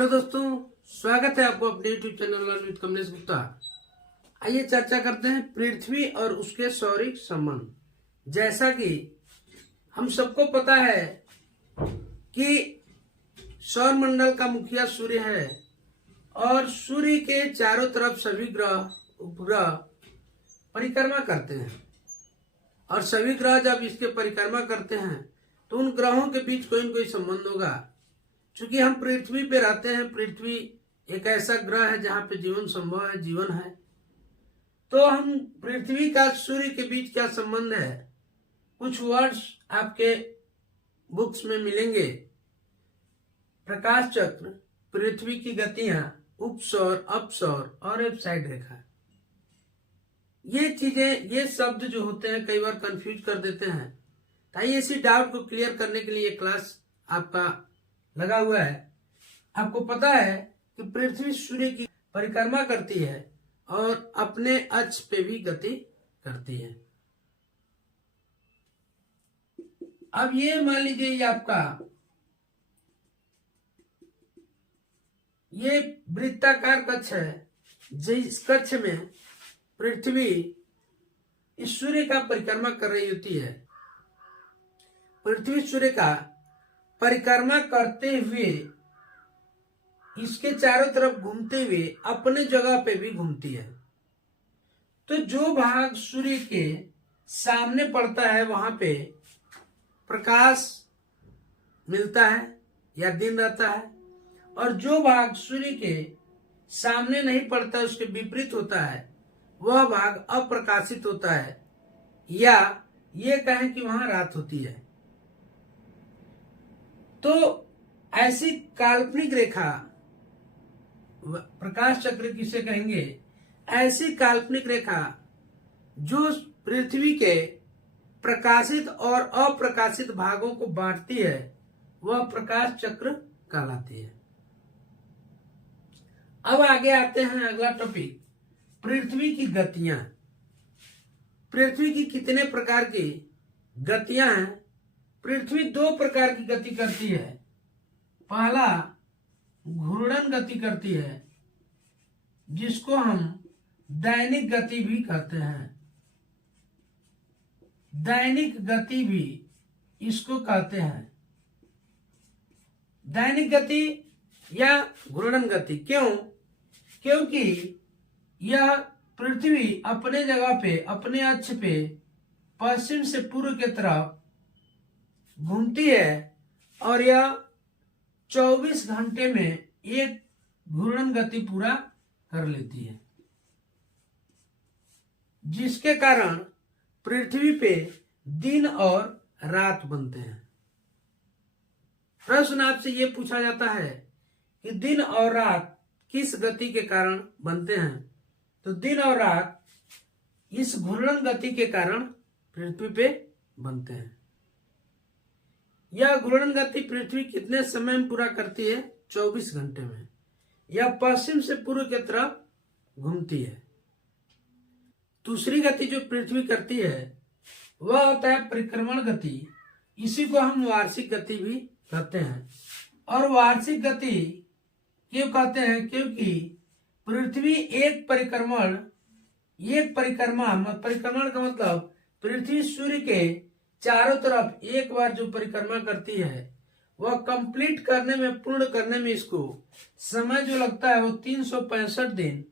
Hello दोस्तों, स्वागत है आपको अपने YouTube channel learn with Kamlesh Gupta. आइए चर्चा करते हैं पृथ्वी और उसके सौरिक संबंध। जैसा कि हम सबको पता है कि सौर मंडल का मुखिया सूर्य है और सूर्य के चारों तरफ सभी ग्रह उपग्रह परिक्रमा करते हैं और सभी ग्रह जब इसके परिक्रमा करते हैं तो उन ग्रहों के बीच कोई न कोई संबंध होगा। चूंकि हम पृथ्वी पे रहते हैं, पृथ्वी एक ऐसा ग्रह है जहां पे जीवन संभव है, जीवन है, तो हम पृथ्वी का सूर्य के बीच क्या संबंध है, कुछ वर्ड्स आपके बुक्स में मिलेंगे। प्रकाश चक्र, पृथ्वी की गतियां, उपसौर, अपसौर और एफसाइड रेखा, ये चीजें, ये शब्द जो होते हैं कई बार कंफ्यूज कर देते हैं। ताकि इसी डाउट को क्लियर करने के लिए क्लास आपका लगा हुआ है। आपको पता है कि पृथ्वी सूर्य की परिक्रमा करती है और अपने अक्ष पे भी गति करती है। अब ये मान लीजिए ये आपका ये वृत्ताकार कक्ष है, जिस कक्ष में पृथ्वी इस सूर्य का परिक्रमा कर रही होती है। पृथ्वी सूर्य का परिक्रमा करते हुए इसके चारों तरफ घूमते हुए अपने जगह पे भी घूमती है। तो जो भाग सूर्य के सामने पड़ता है वहां पे प्रकाश मिलता है या दिन रहता है, और जो भाग सूर्य के सामने नहीं पड़ता, उसके विपरीत होता है, वह भाग अप्रकाशित होता है, या ये कहें कि वहां रात होती है। तो ऐसी काल्पनिक रेखा, प्रकाश चक्र किसे कहेंगे, ऐसी काल्पनिक रेखा जो पृथ्वी के प्रकाशित और अप्रकाशित भागों को बांटती है, वह प्रकाश चक्र कहलाती है। अब आगे आते हैं, अगला टॉपिक, पृथ्वी की गतियां। पृथ्वी की कितने प्रकार की गतियां हैं? पृथ्वी दो प्रकार की गति करती है। पहला घूर्णन गति करती है, जिसको हम दैनिक गति भी कहते हैं। दैनिक गति भी इसको कहते हैं, दैनिक गति या घूर्णन गति। क्यों? क्योंकि यह पृथ्वी अपने जगह पे, अपने अक्ष पे पश्चिम से पूर्व की तरफ घूमती है और यह 24 घंटे में एक घूर्णन गति पूरा कर लेती है, जिसके कारण पृथ्वी पे दिन और रात बनते हैं। प्रश्न आपसे यह पूछा जाता है कि दिन और रात किस गति के कारण बनते हैं? तो दिन और रात इस घूर्णन गति के कारण पृथ्वी पे बनते हैं। यह घूर्णन गति पृथ्वी कितने समय में पूरा करती है? 24 घंटे में। यह पश्चिम से पूर्व की तरफ घूमती है। दूसरी गति जो पृथ्वी करती है वह होता है परिक्रमण गति। इसी को हम वार्षिक गति भी कहते हैं। और वार्षिक गति क्यों कहते हैं? क्योंकि पृथ्वी एक परिक्रमा का मतलब पृथ्वी सूर्य के चारों तरफ एक बार जो परिक्रमा करती है, वह कंप्लीट करने में, पूर्ण करने में इसको समय जो लगता है वो 365 दिन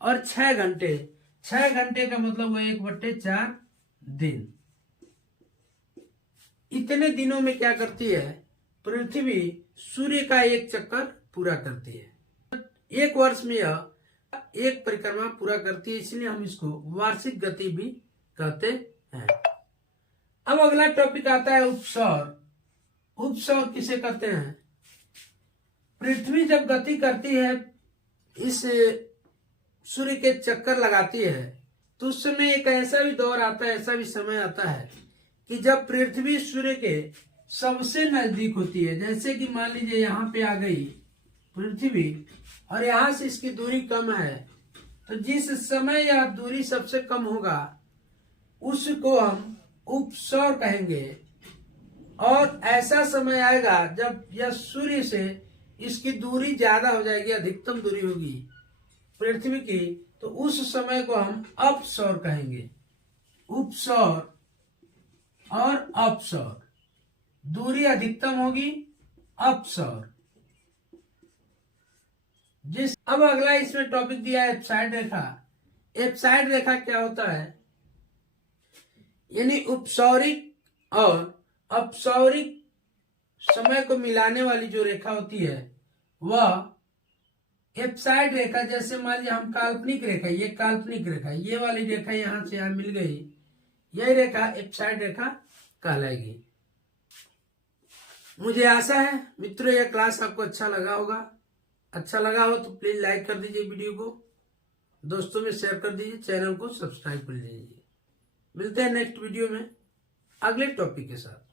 और 6 घंटे। 6 घंटे का मतलब वो 1/4 दिन। इतने दिनों में क्या करती है? पृथ्वी सूर्य का एक चक्कर पूरा करती है। एक वर्ष में यह एक परिक्रमा पूरा करती है, इसलिए हम इसको वार्षिक गति भी कहते हैं। अब अगला टॉपिक आता है उपसौर। उपसौर किसे कहते हैं? पृथ्वी जब गति करती है, इस सूर्य के चक्कर लगाती है, तो उस समय एक ऐसा भी दौर आता है, ऐसा भी समय आता है कि जब पृथ्वी सूर्य के सबसे नजदीक होती है। जैसे कि मान लीजिए यहाँ पे आ गई पृथ्वी और यहां से इसकी दूरी कम है, तो जिस समय यह दूरी सबसे कम होगा उसको हम उपसौर कहेंगे। और ऐसा समय आएगा जब यह सूर्य से इसकी दूरी ज्यादा हो जाएगी, अधिकतम दूरी होगी पृथ्वी की, तो उस समय को हम अपसौर कहेंगे। उपसौर और अपसौर, दूरी अधिकतम होगी अपसौर। अब अगला इसमें टॉपिक दिया है एप्साइड रेखा। एप्साइड रेखा क्या होता है? यानी उपसौरिक और अपसौरिक समय को मिलाने वाली जो रेखा होती है वह एप्साइड रेखा। जैसे मान लीजिए हम काल्पनिक रेखा, ये काल्पनिक रेखा, ये वाली रेखा यहां से यहां मिल गई, यह रेखा एप्साइड रेखा कहलाएगी। मुझे आशा है मित्रों यह क्लास आपको अच्छा लगा होगा। अच्छा लगा हो तो प्लीज लाइक कर दीजिए, वीडियो को दोस्तों में शेयर कर दीजिए, चैनल को सब्सक्राइब कर लीजिए। मिलते हैं नेक्स्ट वीडियो में अगले टॉपिक के साथ।